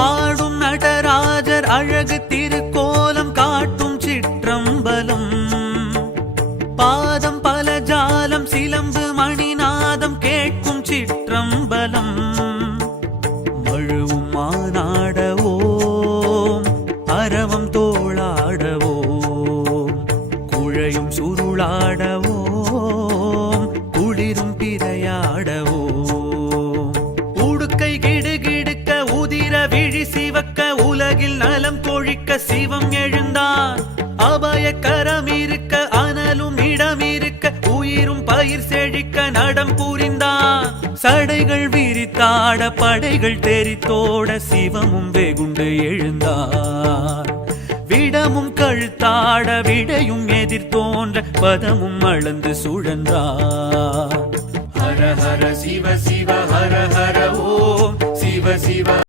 ஆடும் நடராஜர் அழகு திருக்கோலம் காட்டும் சிற்றம்பலம் பாதம் பல ஜாலம் சிலம்பு மணிநாதம் கேட்கும் சிற்றம்பலம் மழுவும் மானாடவோம் அரவம் தோளாடவோம் குழையும் சுருளாடவோம் குளிரும் பிறையாடவோம் உடுக்கை கிடுகிடுக்க உதிர விழி சிவக்க உலகில் நலம் கொழிக்க சிவம் எழுந்தான் அபய கரம் இருக்க அனலும் இடம் இருக்க உயிரும் பயிர் செழிக்க நடம் புரிந்தான் சடைகள் விரித்தாட படைகள் தெரித்தோட சிவமும் வெகுண்டு எழுந்தார் விடமும் கழுத்தாட விடையும் எதிர்த்தோன்ற பதமும் அளந்து சுழன்றார் ஹர ஹர சிவ சிவ ஹர ஹர ஓம் சிவ சிவ